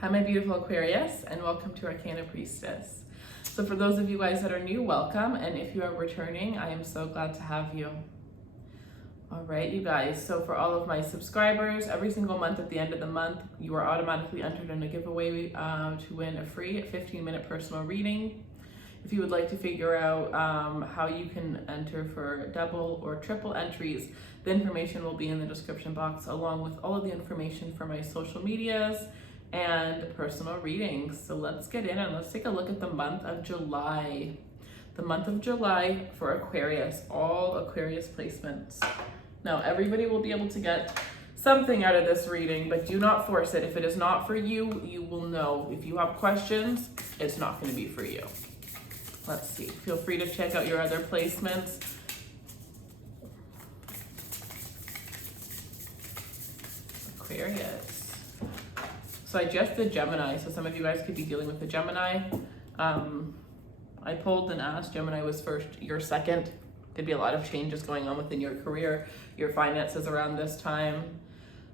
Hi, my beautiful Aquarius, and welcome to Arcana Priestess. So for those of you guys that are new, welcome, and if you are returning, I am so glad to have you. All right, you guys, so for all of my subscribers, every single month at the end of the month, you are automatically entered in a giveaway to win a free 15-minute personal reading. If you would like to figure out how you can enter for double or triple entries, the information will be in the description box, along with all of the information for my social medias and personal readings. So let's get in and let's take a look at the month of July. The month of July for Aquarius, all Aquarius placements. Now, everybody will be able to get something out of this reading, but do not force it. If it is not for you, you will know. If you have questions, it's not going to be for you. Let's see. Feel free to check out your other placements. Aquarius. So I just did Gemini, so some of you guys could be dealing with the Gemini. I pulled and asked, Gemini was first, you're second. Could be a lot of changes going on within your career, your finances around this time.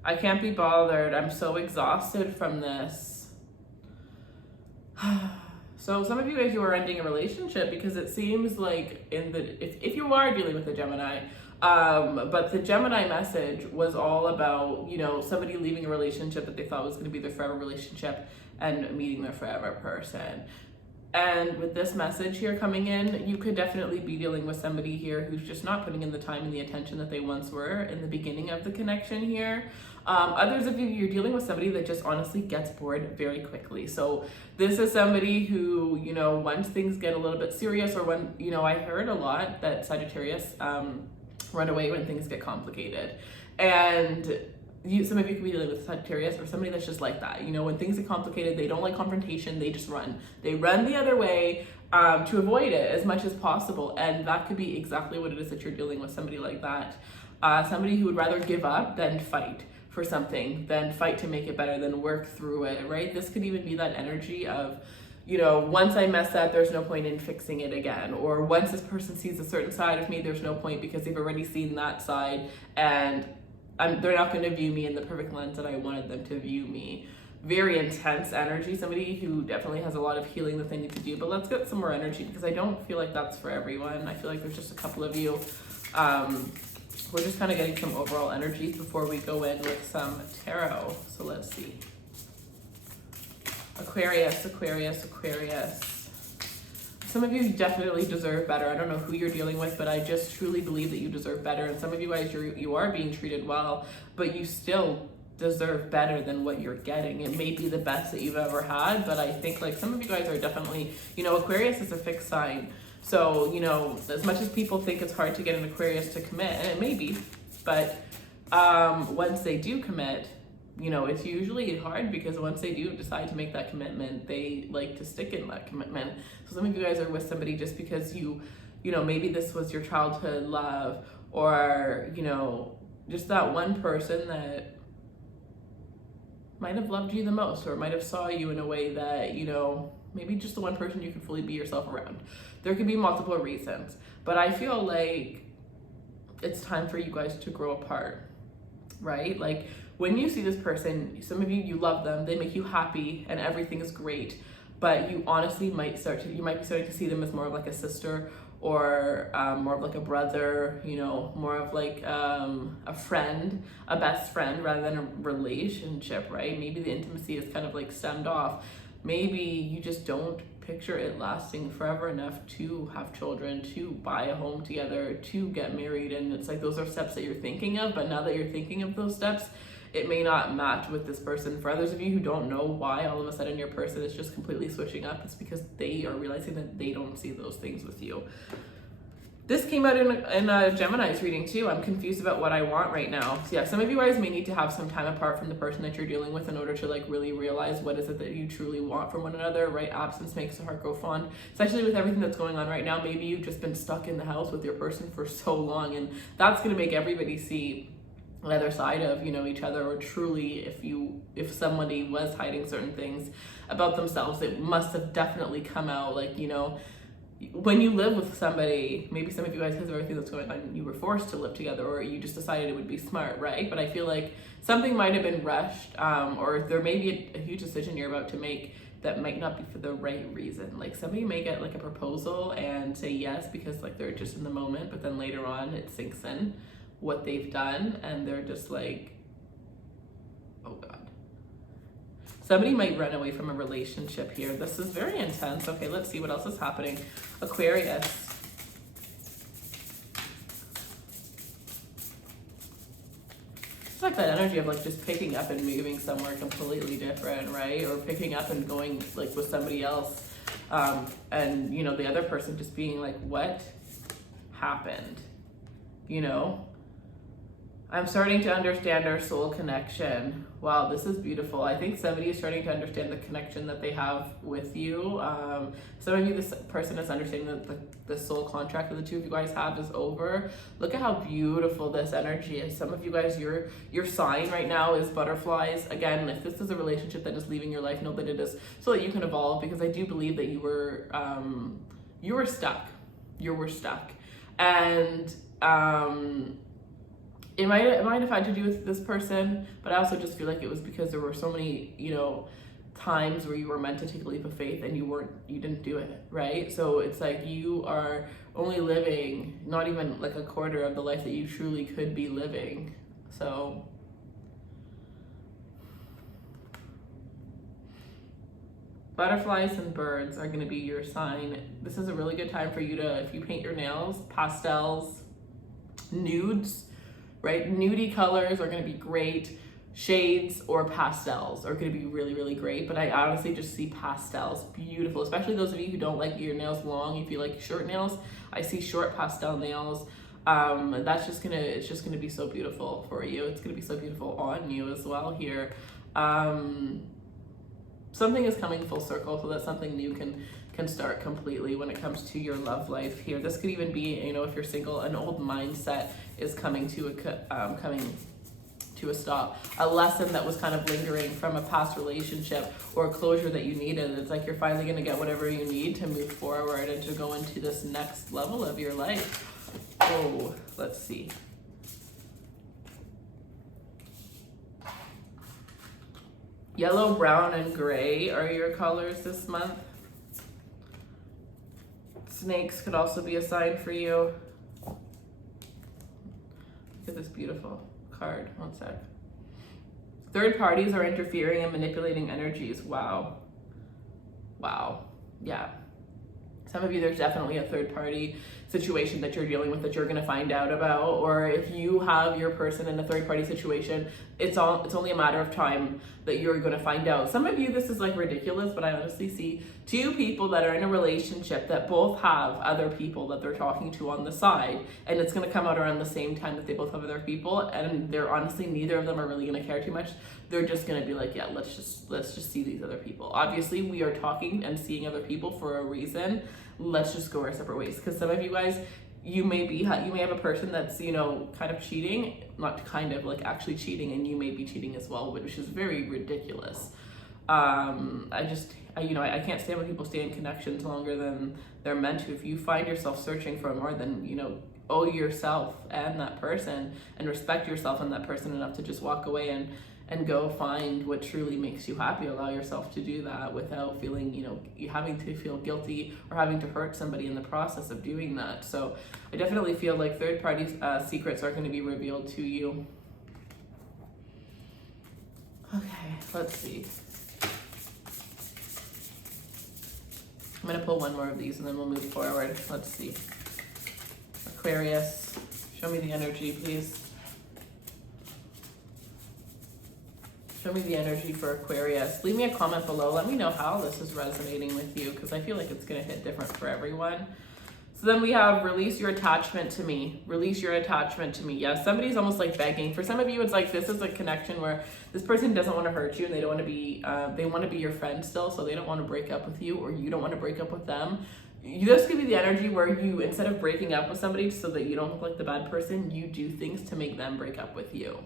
I can't be bothered. I'm so exhausted from this. So some of you guys, you are ending a relationship because it seems like if you are dealing with a Gemini, but the Gemini message was all about, somebody leaving a relationship that they thought was going to be their forever relationship and meeting their forever person. And with this message here coming in, you could definitely be dealing with somebody here who's just not putting in the time and the attention that they once were in the beginning of the connection here. Others of you, you're dealing with somebody that just honestly gets bored very quickly. So this is somebody who, once things get a little bit serious, or when, I heard a lot that Sagittarius run away when things get complicated. And some of you could be dealing with Sagittarius or somebody that's just like that. When things get complicated, they don't like confrontation, they just run. They run the other way to avoid it as much as possible. And that could be exactly what it is that you're dealing with, somebody like that. Somebody who would rather give up than fight for something, than fight to make it better, than work through it, right? This could even be that energy of, once I mess up, there's no point in fixing it again. Or once this person sees a certain side of me, there's no point because they've already seen that side and they're not going to view me in the perfect lens that I wanted them to view me. Very intense energy, somebody who definitely has a lot of healing that they need to do. But let's get some more energy because I don't feel like that's for everyone. I feel like there's just a couple of you. We're just kind of getting some overall energy before we go in with some tarot. So let's see. Aquarius, Aquarius, Aquarius. Some of you definitely deserve better. I don't know who you're dealing with, but I just truly believe that you deserve better. And some of you guys, you are being treated well, but you still deserve better than what you're getting. It may be the best that you've ever had, but I think like some of you guys are definitely, Aquarius is a fixed sign. So, as much as people think it's hard to get an Aquarius to commit, and it may be, but once they do commit, it's usually hard because once they do decide to make that commitment, they like to stick in that commitment. So some of you guys are with somebody just because maybe this was your childhood love, or, just that one person that might have loved you the most, or might have saw you in a way that, maybe just the one person you can fully be yourself around. There could be multiple reasons, but I feel like it's time for you guys to grow apart, right? Like when you see this person, some of you, you love them, they make you happy and everything is great, but you honestly might be starting to see them as more of like a sister, or more of like a brother, more of like a friend, a best friend, rather than a relationship, right? Maybe the intimacy is kind of like stemmed off. Maybe you just don't picture it lasting forever enough to have children, to buy a home together, to get married. And it's like those are steps that you're thinking of, but now that you're thinking of those steps, it may not match with this person. For others of you who don't know why all of a sudden your person is just completely switching up, it's because they are realizing that they don't see those things with you. This came out in a Gemini's reading too. I'm confused about what I want right now. So yeah, some of you guys may need to have some time apart from the person that you're dealing with in order to like really realize what is it that you truly want from one another, right? Absence makes the heart grow fond. Especially with everything that's going on right now, maybe you've just been stuck in the house with your person for so long, and that's gonna make everybody see the other side of, each other, or truly if somebody was hiding certain things about themselves, it must have definitely come out, like, when you live with somebody, maybe some of you guys, because of everything that's going on, you were forced to live together, or you just decided it would be smart, right? But I feel like something might have been rushed, or there may be a huge decision you're about to make that might not be for the right reason. Like somebody may get like a proposal and say yes because like they're just in the moment, but then later on it sinks in what they've done and they're just like, oh God. Somebody might run away from a relationship here. This is very intense. Okay, let's see what else is happening. Aquarius. It's like that energy of like just picking up and moving somewhere completely different, right? Or picking up and going like with somebody else. And you know, the other person just being like, what happened? You know? I'm starting to understand our soul connection. Wow, this is beautiful. I think somebody is starting to understand the connection that they have with you. Some of you, this person is understanding that the soul contract that the two of you guys have is over. Look at how beautiful this energy is. Some of you guys, your sign right now is butterflies. Again, if this is a relationship that is leaving your life, know that it is so that you can evolve, because I do believe that you were stuck. You were stuck. And it might have had to do with this person, but I also just feel like it was because there were so many, you know, times where you were meant to take a leap of faith and you didn't do it, right? So it's like you are only living not even like a quarter of the life that you truly could be living. So butterflies and birds are going to be your sign. This is a really good time for you to, if you paint your nails, pastels, nudes, right? Nudie colors are going to be great. Shades or pastels are going to be really, really great. But I honestly just see pastels. Beautiful. Especially those of you who don't like your nails long. If you like short nails, I see short pastel nails. It's just going to be so beautiful for you. It's going to be so beautiful on you as well here. Something is coming full circle so that something new can start completely when it comes to your love life here. This could even be, you know, if you're single, an old mindset is coming to a stop. A lesson that was kind of lingering from a past relationship or a closure that you needed. It's like you're finally going to get whatever you need to move forward and to go into this next level of your life. Oh, let's see. Yellow, brown, and gray are your colors this month. Snakes could also be a sign for you. Look at this beautiful card. One sec. Third parties are interfering and manipulating energies. Wow. Wow. Yeah. Some of you, there's definitely a third party situation that you're dealing with that you're going to find out about. Or if you have your person in a third party situation, it's only a matter of time that you're going to find out. Some of you, this is like ridiculous, but I honestly see two people that are in a relationship that both have other people that they're talking to on the side, and it's going to come out around the same time that they both have other people, and they're honestly, neither of them are really going to care too much. They're just going to be like, yeah, let's just see these other people. Obviously, we are talking and seeing other people for a reason. Let's just go our separate ways. Because some of you guys, you may have a person that's, you know, kind of cheating, not kind of, like actually cheating, and you may be cheating as well, which is very ridiculous. I can't stand when people stay in connections longer than they're meant to. If you find yourself searching for more than, you know, owe yourself and that person and respect yourself and that person enough to just walk away and go find what truly makes you happy. Allow yourself to do that without feeling, you know, you having to feel guilty or having to hurt somebody in the process of doing that. So I definitely feel like third party secrets are going to be revealed to you. Okay, let's see. I'm going to pull one more of these and then we'll move forward. Let's see. Aquarius, show me the energy, please. Show me the energy for Aquarius. Leave me a comment below. Let me know how this is resonating with you, because I feel like it's going to hit different for everyone. So then we have release your attachment to me. Release your attachment to me. Yes, somebody's almost like begging. For some of you, it's like this is a connection where this person doesn't want to hurt you and they don't want to be, they want to be your friend still, so they don't want to break up with you, or you don't want to break up with them. This could be the energy where you, instead of breaking up with somebody so that you don't look like the bad person, you do things to make them break up with you.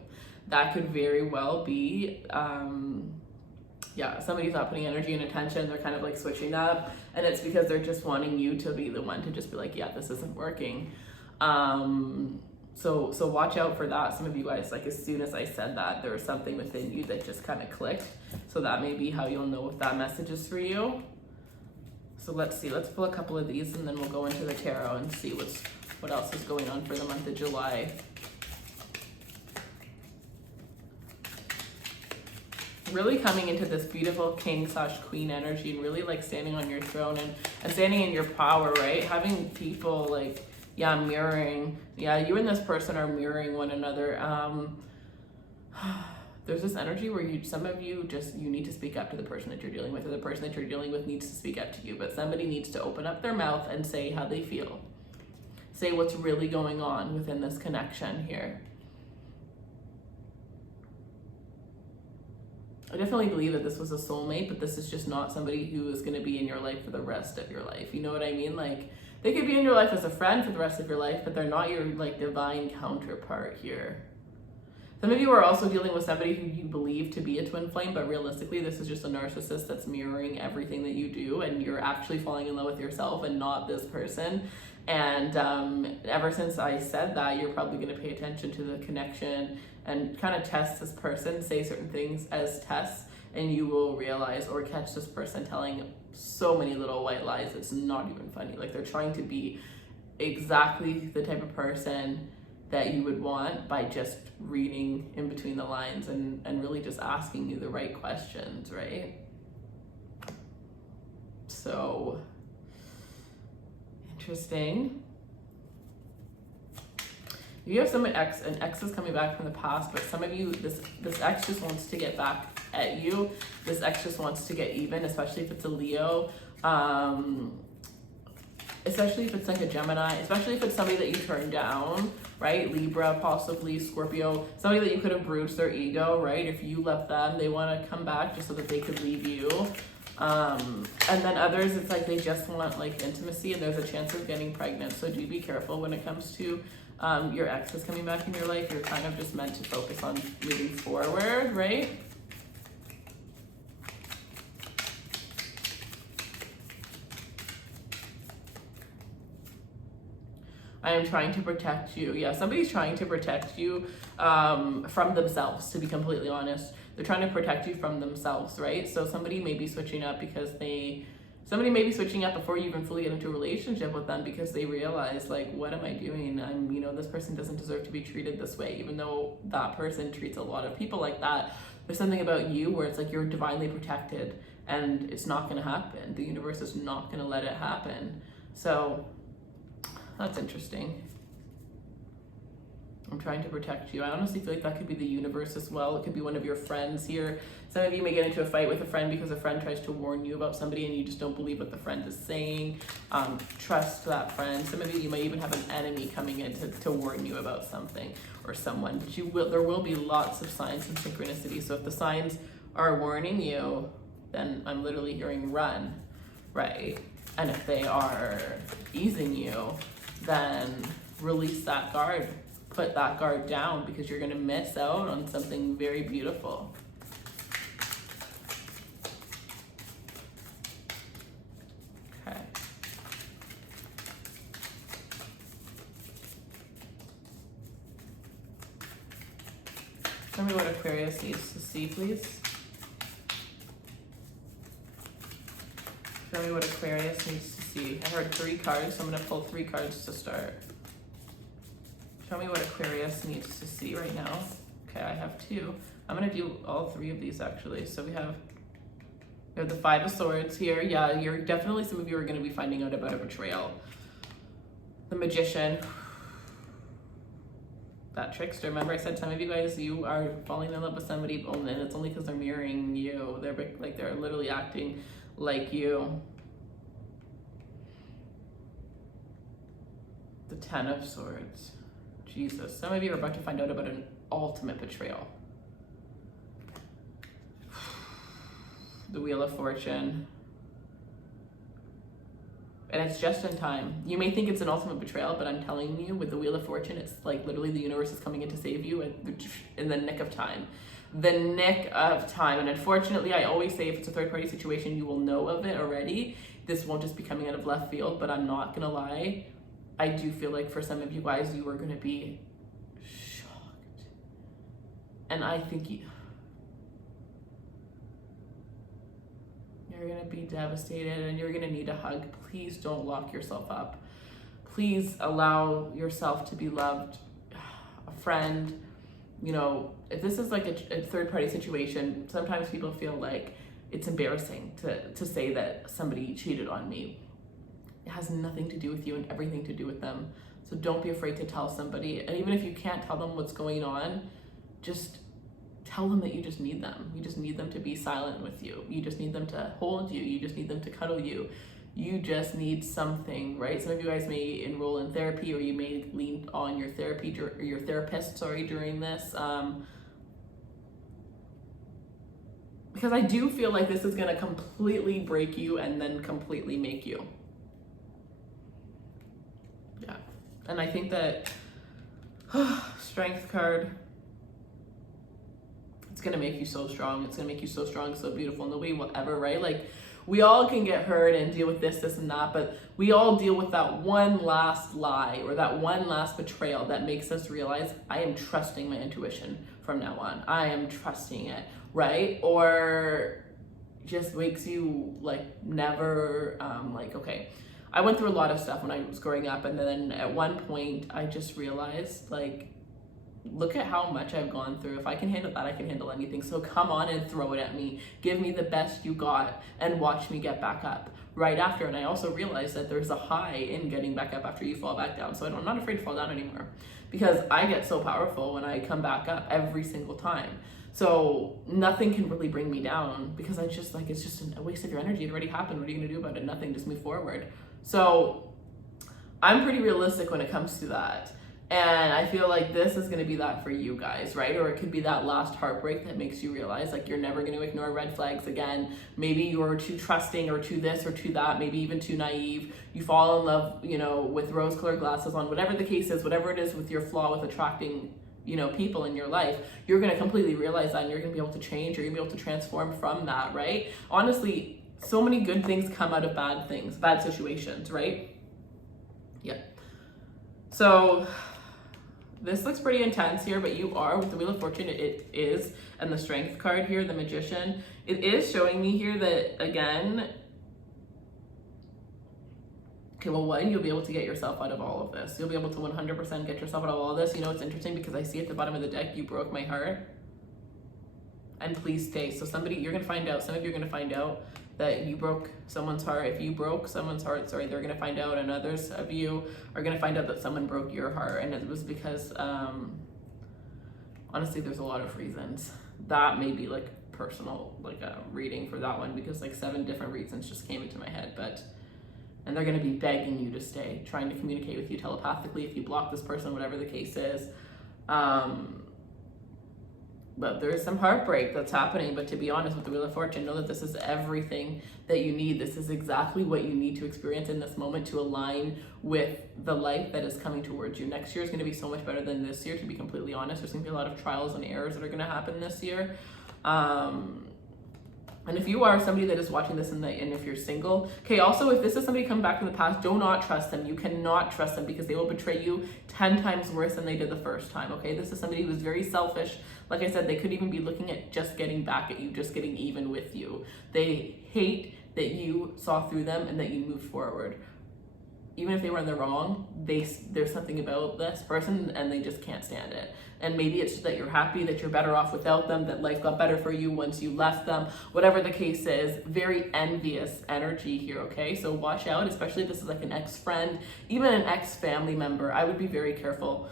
That could very well be Yeah, somebody's not putting energy and attention. They're kind of like switching up, and it's because they're just wanting you to be the one to just be like, yeah, this isn't working. So watch out for that. Some of you guys, like, as soon as I said that, there was something within you that just kind of clicked. So that may be how you'll know if that message is for you. So let's see, let's pull a couple of these and then we'll go into the tarot and see what else is going on for the month of July. Really coming into this beautiful king/queen energy and really like standing on your throne and standing in your power, right? Having people like, yeah, mirroring. Yeah, you and this person are mirroring one another. There's this energy where some of you need to speak up to the person that you're dealing with, or the person that you're dealing with needs to speak up to you, but somebody needs to open up their mouth and say how they feel. Say what's really going on within this connection here. I definitely believe that this was a soulmate, but this is just not somebody who is going to be in your life for the rest of your life. You know what I mean? Like, they could be in your life as a friend for the rest of your life, but they're not your like divine counterpart here. Some of you are also dealing with somebody who you believe to be a twin flame, but realistically, this is just a narcissist that's mirroring everything that you do, and you're actually falling in love with yourself and not this person. And ever since I said that, you're probably going to pay attention to the connection and kind of test this person, say certain things as tests, and you will realize or catch this person telling so many little white lies. It's not even funny. Like, they're trying to be exactly the type of person that you would want by just reading in between the lines and really just asking you the right questions, right? So, interesting. You have some ex, and ex is coming back from the past, but some of you, this ex just wants to get back at you. This ex just wants to get even, especially if it's a Leo. Especially if it's like a Gemini, especially if it's somebody that you turned down, right? Libra, possibly Scorpio, somebody that you could have bruised their ego, right? If you left them, they want to come back just so that they could leave you. And then others, it's like they just want like intimacy, and there's a chance of getting pregnant. So do be careful when it comes to your exes coming back in your life. You're kind of just meant to focus on moving forward, right? I am trying to protect you. Yeah, somebody's trying to protect you from themselves, to be completely honest. They're trying to protect you from themselves, right? So somebody may be switching up somebody may be switching up before you even fully get into a relationship with them, because they realize, like, what am I doing? This person doesn't deserve to be treated this way, even though that person treats a lot of people like that. There's something about you where it's like you're divinely protected, and it's not going to happen. The universe is not going to let it happen. So that's interesting. I'm trying to protect you. I honestly feel like that could be the universe as well. It could be one of your friends here. Some of you may get into a fight with a friend because a friend tries to warn you about somebody and you just don't believe what the friend is saying. Trust that friend. Some of you might even have an enemy coming in to warn you about something or someone. But there will be lots of signs and synchronicity. So if the signs are warning you, then I'm literally hearing run, right? And if they are easing you, then release that guard. Put that guard down, because you're going to miss out on something very beautiful. Okay. Tell me what Aquarius needs to see, please. Tell me what Aquarius needs to see. I heard 3 cards, so I'm going to pull 3 cards to start. Show me what Aquarius needs to see right now. Okay, I have 2. I'm going to do all 3 of these, actually. So we have the 5 of Swords here. Yeah, some of you are going to be finding out about a betrayal. The Magician. That Trickster. Remember I said some of you guys, you are falling in love with somebody, and it's only because they're mirroring you. They're literally acting like you. The 10 of Swords. Jesus. Some of you are about to find out about an ultimate betrayal. The Wheel of Fortune. And it's just in time. You may think it's an ultimate betrayal, but I'm telling you, with the Wheel of Fortune, it's like literally the universe is coming in to save you in the nick of time. the nick of time. And unfortunately, I always say if it's a third party situation, you will know of it already. This won't just be coming out of left field, but I'm not gonna lie. I do feel like for some of you guys, you are gonna be shocked. And I think you're gonna be devastated and you're gonna need a hug. Please don't lock yourself up. Please allow yourself to be loved. A friend, you know, if this is like a third party situation, sometimes people feel like it's embarrassing to say that somebody cheated on me. It has nothing to do with you and everything to do with them. So don't be afraid to tell somebody. And even if you can't tell them what's going on, just tell them that you just need them. You just need them to be silent with you. You just need them to hold you. You just need them to cuddle you. You just need something, right? Some of you guys may enroll in therapy, or you may lean on your therapist during this. Because I do feel like this is gonna completely break you and then completely make you. Yeah, and I think that Strength card, it's gonna make you so strong. It's gonna make you so strong, so beautiful. Nobody will ever, right? Like, we all can get hurt and deal with this and that, but we all deal with that one last lie or that one last betrayal that makes us realize, I am trusting my intuition from now on. I am trusting it, right? Or just makes you like never, like, okay, I went through a lot of stuff when I was growing up, and then at one point I just realized, like, look at how much I've gone through. If I can handle that, I can handle anything. So come on and throw it at me. Give me the best you got and watch me get back up right after. And I also realized that there's a high in getting back up after you fall back down. So I'm not afraid to fall down anymore, because I get so powerful when I come back up every single time. So nothing can really bring me down, because I just, like, it's just a waste of your energy. It already happened. What are you gonna do about it? Nothing, just move forward. So I'm pretty realistic when it comes to that. And I feel like this is going to be that for you guys, right? Or it could be that last heartbreak that makes you realize, like, you're never going to ignore red flags again. Maybe you're too trusting or too this or too that, maybe even too naive. You fall in love, you know, with rose-colored glasses on, whatever the case is, whatever it is with your flaw with attracting, you know, people in your life, you're going to completely realize that, and you're going to be able to change, you're going to be able to transform from that, right? Honestly, so many good things come out of bad things, bad situations, right? Yeah. So this looks pretty intense here, but you are, with the Wheel of Fortune, it is, and the Strength card here, the Magician, it is showing me here that, again, okay, well, one, you'll be able to get yourself out of all of this. You'll be able to 100% get yourself out of all of this. You know, it's interesting because I see at the bottom of the deck, you broke my heart, and please stay. So somebody, you're going to find out, some of you are going to find out that you broke someone's heart. If you broke someone's heart, sorry, they're going to find out, and others of you are going to find out that someone broke your heart. And it was because, honestly, there's a lot of reasons. That may be like personal, like a reading for that one, because like 7 different reasons just came into my head. But, and they're going to be begging you to stay, trying to communicate with you telepathically if you block this person, whatever the case is. But there's some heartbreak that's happening. But to be honest, with the Wheel of Fortune, know that this is everything that you need. This is exactly what you need to experience in this moment to align with the life that is coming towards you. Next year is going to be so much better than this year, to be completely honest. There's going to be a lot of trials and errors that are going to happen this year. And if you are somebody that is watching this and if you're single, okay, also, if this is somebody coming back from the past, do not trust them. You cannot trust them, because they will betray you 10 times worse than they did the first time, okay? This is somebody who is very selfish. Like I said, they could even be looking at just getting back at you, just getting even with you. They hate that you saw through them and that you moved forward. Even if they were in the wrong, there's something about this person and they just can't stand it. And maybe it's that you're happy that you're better off without them, that life got better for you once you left them. Whatever the case is, very envious energy here, okay? So watch out, especially if this is like an ex-friend, even an ex-family member. I would be very careful.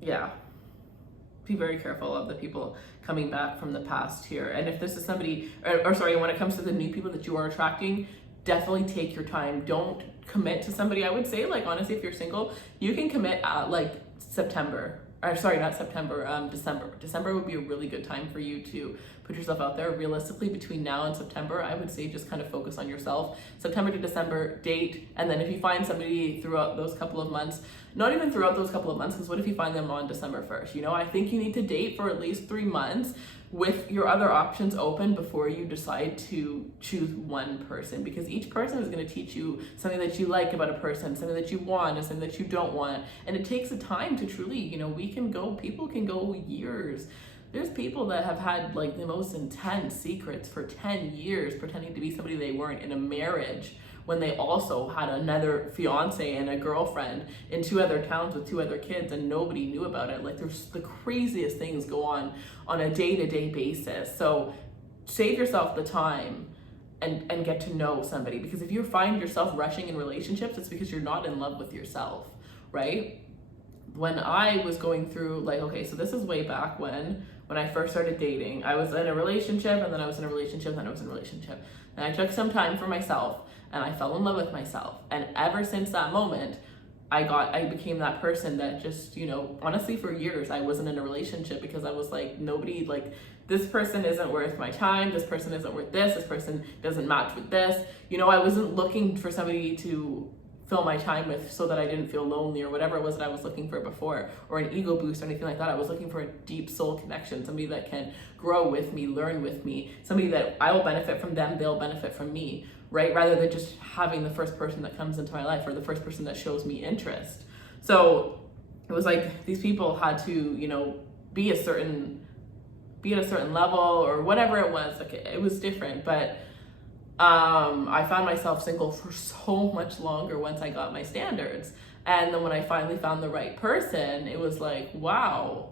Yeah. Be very careful of the people coming back from the past here. And if this is somebody, or sorry, when it comes to the new people that you are attracting, definitely take your time. Don't commit to somebody. I would say, like, honestly, if you're single, you can commit like September, or sorry, not September, December. December would be a really good time for you to put yourself out there. Realistically, between now and September, I would say just kind of focus on yourself. September to December, date, and then if you find somebody throughout those couple of months, not even throughout those couple of months, because what if you find them on December 1st? You know, I think you need to date for at least 3 months with your other options open before you decide to choose one person, because each person is going to teach you something that you like about a person, something that you want and something that you don't want. And it takes a time to truly, you know, people can go years. There's people that have had like the most intense secrets for 10 years pretending to be somebody they weren't in a marriage, when they also had another fiance and a girlfriend in 2 other towns with 2 other kids and nobody knew about it. Like, there's the craziest things go on a day-to-day basis. So save yourself the time and get to know somebody, because if you find yourself rushing in relationships, it's because you're not in love with yourself, right? When I was going through, like, okay, so this is way back when I first started dating. I was in a relationship, and then I was in a relationship, and then I was in a relationship. And I took some time for myself, and I fell in love with myself. And ever since that moment, I became that person that just, you know, honestly for years I wasn't in a relationship because I was like, nobody, like, this person isn't worth my time, this person isn't worth this person doesn't match with this. You know, I wasn't looking for somebody to fill my time with so that I didn't feel lonely or whatever it was that I was looking for before, or an ego boost or anything like that. I was looking for a deep soul connection, somebody that can grow with me, learn with me, somebody that I will benefit from them, they'll benefit from me, right? Rather than just having the first person that comes into my life or the first person that shows me interest. So it was like these people had to, you know, be at a certain level or whatever it was. Like, it was different, but I found myself single for so much longer once I got my standards. And then when I finally found the right person, it was like, wow.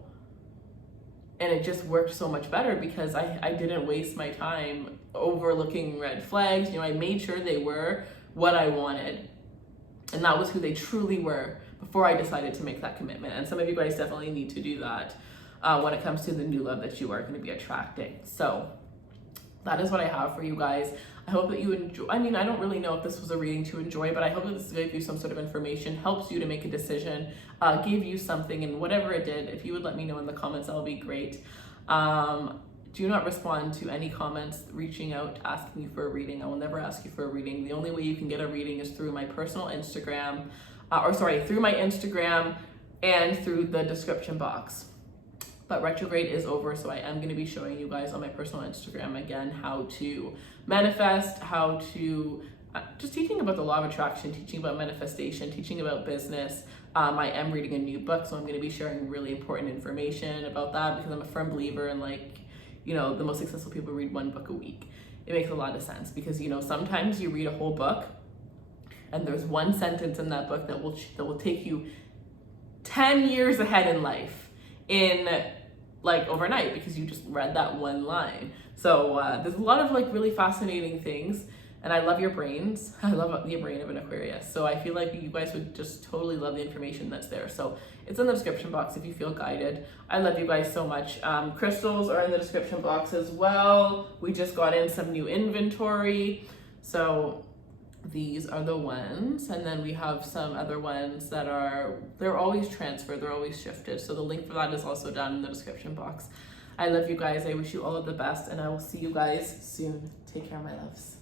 And it just worked so much better because I didn't waste my time overlooking red flags. You know, I made sure they were what I wanted. And that was who they truly were before I decided to make that commitment. And some of you guys definitely need to do that when it comes to the new love that you are going to be attracting. So that is what I have for you guys. I hope that you enjoy. I mean, I don't really know if this was a reading to enjoy, but I hope that this gave you some sort of information, helps you to make a decision, gave you something, and whatever it did, if you would let me know in the comments, that would be great. Do not respond to any comments reaching out, asking you for a reading. I will never ask you for a reading. The only way you can get a reading is through my personal Instagram, through my Instagram and through the description box. But retrograde is over, so I am going to be showing you guys on my personal Instagram again how to manifest, how to just teaching about the law of attraction, teaching about manifestation, teaching about business. I am reading a new book, so I'm going to be sharing really important information about that because I'm a firm believer in, like, you know, the most successful people read 1 book a week. It makes a lot of sense because, you know, sometimes you read a whole book and there's one sentence in that book that will take you 10 years ahead in life in like overnight because you just read that one line. So there's a lot of like really fascinating things, and I love your brains. I love the brain of an Aquarius. So I feel like you guys would just totally love the information that's there. So it's in the description box if you feel guided. I love you guys so much. Crystals are in the description box as well. We just got in some new inventory. So these are the ones, and then we have some other ones that they're always transferred, they're always shifted. So the link for that is also down in the description box. I love you guys. I wish you all of the best, and I will see you guys soon. Take care, my loves.